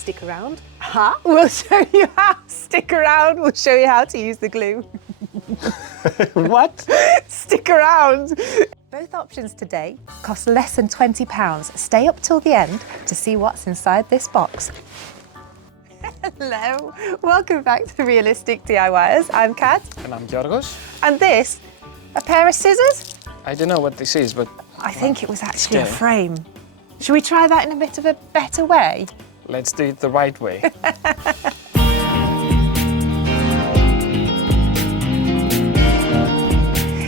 Stick around. We'll show you how. Stick around. We'll show you how to use the glue. What? Stick around. Both options today cost less than £20. Stay up till the end to see what's inside this box. Hello, welcome back to Realistic DIYers. I'm Kat. And I'm Giorgos. And this, a pair of scissors? I don't know what this is, but... I think it was actually a frame. Should we try that in a bit of a better way? Let's do it the right way.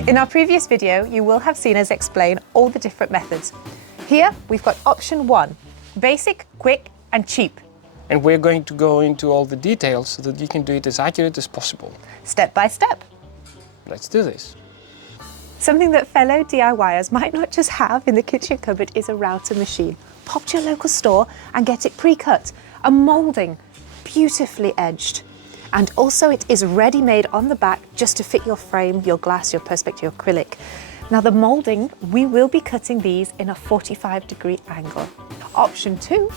In our previous video, you will have seen us explain all the different methods. Here, we've got option 1, basic, quick and cheap. And we're going to go into all the details so that you can do it as accurate as possible. Step by step. Let's do this. Something that fellow DIYers might not just have in the kitchen cupboard is a router machine. Pop to your local store and get it pre-cut, a moulding, beautifully edged. And also it is ready-made on the back just to fit your frame, your glass, your perspex, your acrylic. Now the moulding, we will be cutting these in a 45-degree angle. Option 2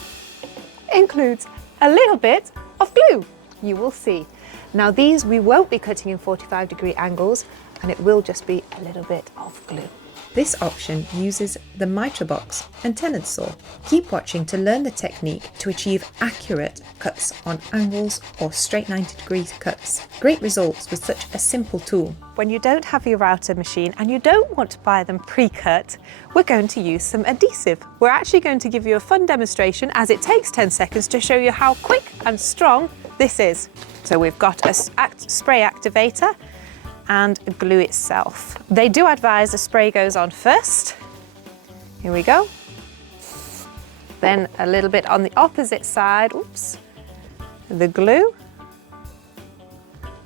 includes a little bit of glue, you will see. Now these we won't be cutting in 45-degree angles, and it will just be a little bit of glue. This option uses the Mitre Box and tenon saw. Keep watching to learn the technique to achieve accurate cuts on angles or straight 90-degree cuts. Great results with such a simple tool. When you don't have your router machine and you don't want to buy them pre-cut, we're going to use some adhesive. We're actually going to give you a fun demonstration as it takes 10 seconds to show you how quick and strong this is. So we've got a spray activator and glue itself. They do advise the spray goes on first. Here we go. Then a little bit on the opposite side, oops, the glue.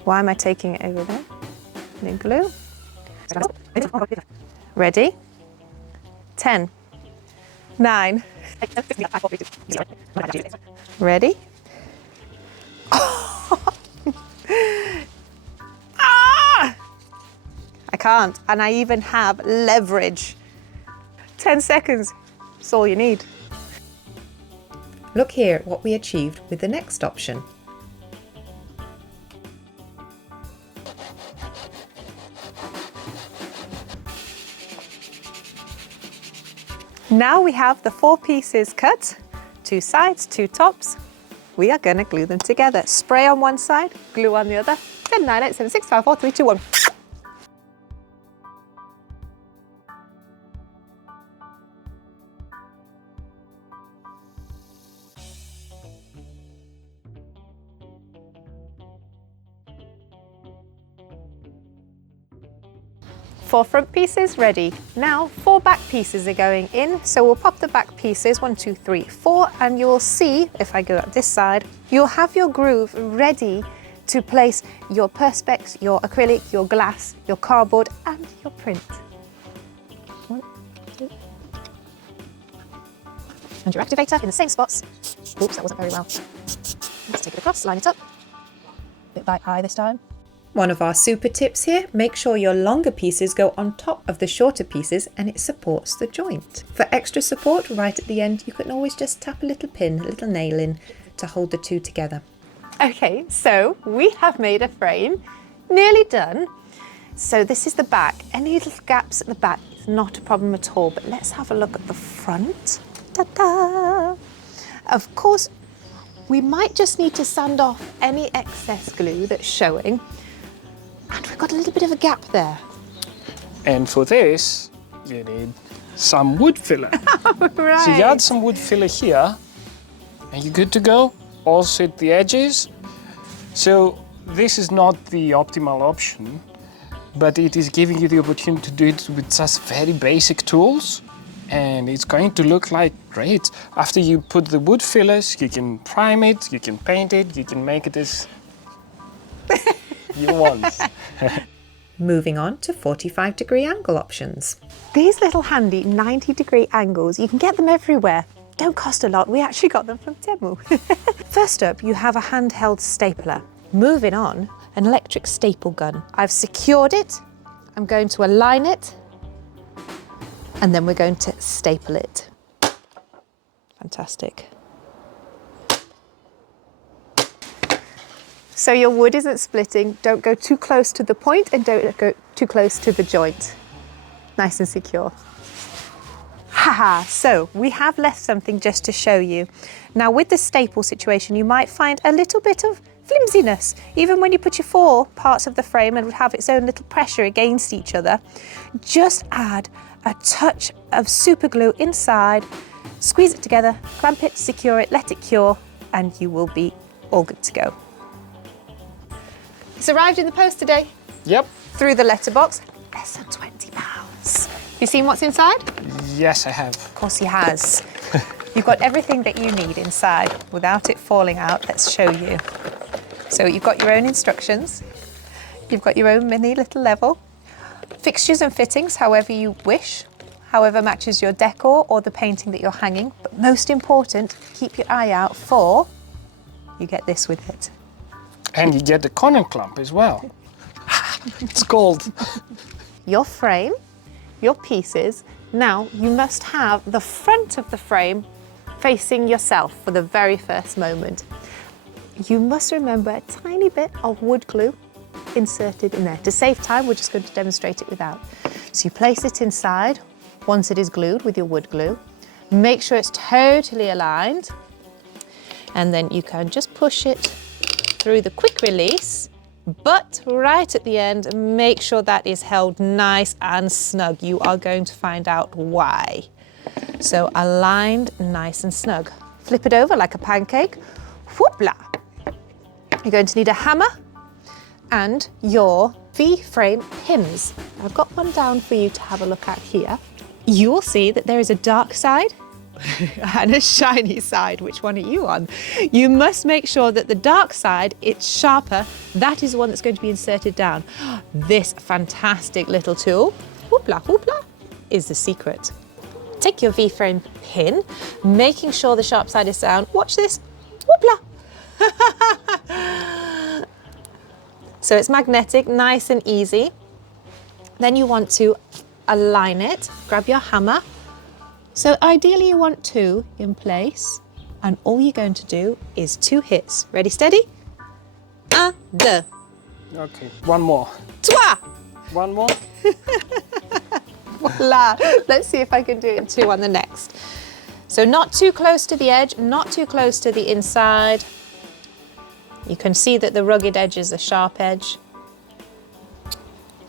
Why am I taking it over there? The glue. Ready? 10, 9. Ready? I can't, and I even have leverage. 10 seconds, that's all you need. Look here at what we achieved with the next option. Now we have the 4 pieces cut, 2 sides, 2 tops. We are gonna glue them together. Spray on one side, glue on the other. 10, 9, 8, 7, 6, 5, 4, 3, 2, 1. Four front pieces ready. Now 4 back pieces are going in, so we'll pop the back pieces 1, 2, 3, 4, and you'll see, if I go up this side, you'll have your groove ready to place your perspex, your acrylic, your glass, your cardboard, and your print. 1, 2. And your activator in the same spots. Oops, that wasn't very well. Let's take it across, line it up. Bit by eye this time. One of our super tips here, make sure your longer pieces go on top of the shorter pieces and it supports the joint. For extra support right at the end, you can always just tap a little pin, a little nail in to hold the two together. Okay, so we have made a frame, nearly done. So this is the back. Any little gaps at the back is not a problem at all, but let's have a look at the front. Ta-da! Of course, we might just need to sand off any excess glue that's showing. And we've got a little bit of a gap there. And for this, you need some wood filler. Right. So you add some wood filler here, and you're good to go. Also at the edges. So this is not the optimal option, but it is giving you the opportunity to do it with just very basic tools. And it's going to look like great. After you put the wood fillers, you can prime it, you can paint it, you can make it as you want. Moving on to 45-degree angle options. These little handy 90-degree angles, you can get them everywhere. Don't cost a lot, we actually got them from Temu. First up, you have a handheld stapler. Moving on, an electric staple gun. I've secured it, I'm going to align it, and then we're going to staple it. Fantastic. So your wood isn't splitting. Don't go too close to the point and don't go too close to the joint. Nice and secure. Haha, so we have left something just to show you. Now with the staple situation, you might find a little bit of flimsiness. Even when you put your four parts of the frame and would have its own little pressure against each other, just add a touch of super glue inside, squeeze it together, clamp it, secure it, let it cure, and you will be all good to go. It's arrived in the post today. Yep. Through the letterbox, less than £20. You seen what's inside? Yes, I have. Of course he has. You've got everything that you need inside without it falling out. Let's show you. So you've got your own instructions. You've got your own mini little level. Fixtures and fittings, however you wish, however matches your decor or the painting that you're hanging. But most important, keep your eye out for, you get this with it. And you get the corner clamp as well. It's gold. Your frame, your pieces. Now you must have the front of the frame facing yourself for the very first moment. You must remember a tiny bit of wood glue inserted in there. To save time, we're just going to demonstrate it without. So you place it inside once it is glued with your wood glue. Make sure it's totally aligned, and then you can just push it through the quick release, but right at the end, make sure that is held nice and snug. You are going to find out why. So aligned, nice and snug. Flip it over like a pancake. Whoopla! You're going to need a hammer and your V-frame pins. I've got one down for you to have a look at here. You will see that there is a dark side and a shiny side. Which one are you on? You must make sure that the dark side, it's sharper. That is the one that's going to be inserted down. This fantastic little tool, whoopla, whoopla, is the secret. Take your V-frame pin, making sure the sharp side is down. Watch this, whoopla. So it's magnetic, nice and easy. Then you want to align it, grab your hammer. So ideally you want 2 in place, and all you're going to do is 2 hits. Ready, steady? 1, 2. Okay, one more. 3. One more. Voila. Let's see if I can do it in 2 on the next. So not too close to the edge, not too close to the inside. You can see that the rugged edge is a sharp edge.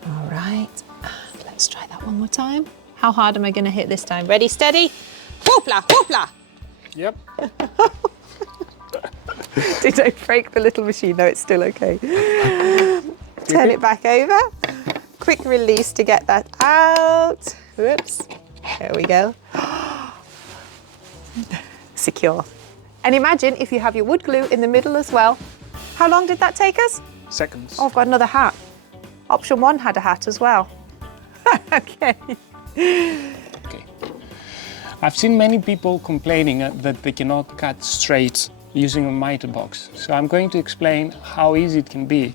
All right, and let's try that one more time. How hard am I going to hit this time? Ready, steady? Whoopla, whoopla. Yep. Did I break the little machine? No, it's still okay. Turn it back over. Quick release to get that out. Whoops. There we go. Secure. And imagine if you have your wood glue in the middle as well. How long did that take us? Seconds. Oh, I've got another hat. Option 1 had a hat as well. Okay. Okay. I've seen many people complaining that they cannot cut straight using a Mitre Box. So I'm going to explain how easy it can be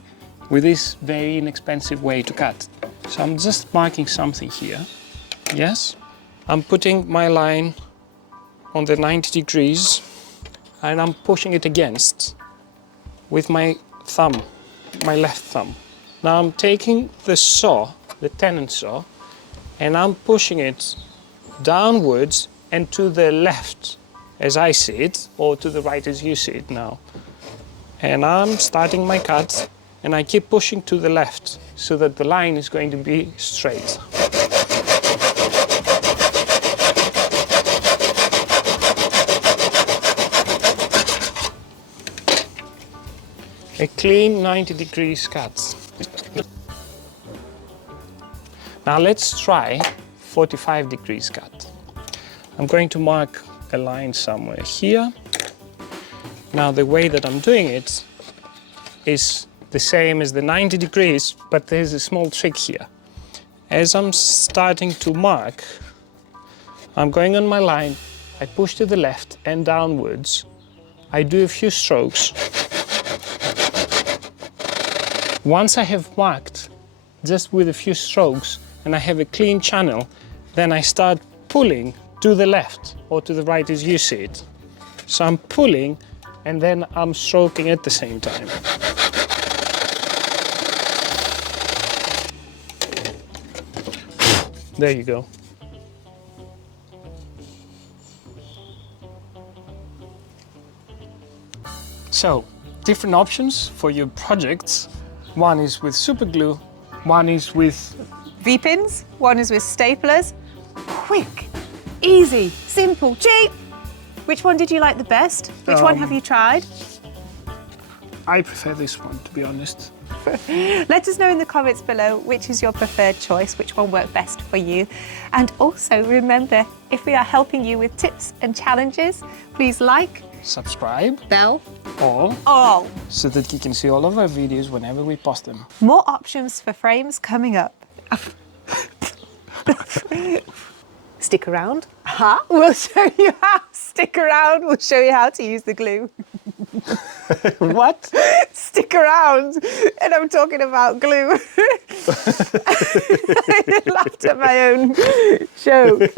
with this very inexpensive way to cut. So I'm just marking something here. Yes. I'm putting my line on the 90 degrees and I'm pushing it against with my thumb, my left thumb. Now I'm taking the saw, the tenon saw, and I'm pushing it downwards and to the left as I see it, or to the right as you see it now. And I'm starting my cut and I keep pushing to the left so that the line is going to be straight. A clean 90 degrees cut. Now let's try 45 degrees cut. I'm going to mark a line somewhere here. Now the way that I'm doing it is the same as the 90 degrees, but there's a small trick here. As I'm starting to mark, I'm going on my line, I push to the left and downwards. I do a few strokes. Once I have marked just with a few strokes and I have a clean channel, then I start pulling to the left or to the right as you see it. So I'm pulling and then I'm stroking at the same time. There you go. So, different options for your projects. One is with super glue, one is with V-pins, one is with staplers. Quick, easy, simple, cheap. Which one did you like the best? Which one have you tried? I prefer this one, to be honest. Let us know in the comments below which is your preferred choice, which one worked best for you. And also remember, if we are helping you with tips and challenges, please like, Subscribe, bell, all, so that you can see all of our videos whenever we post them. More options for frames coming up. Stick around. We'll show you how. Stick around. We'll show you how to use the glue. What? Stick around. And I'm talking about glue. I laughed at my own joke.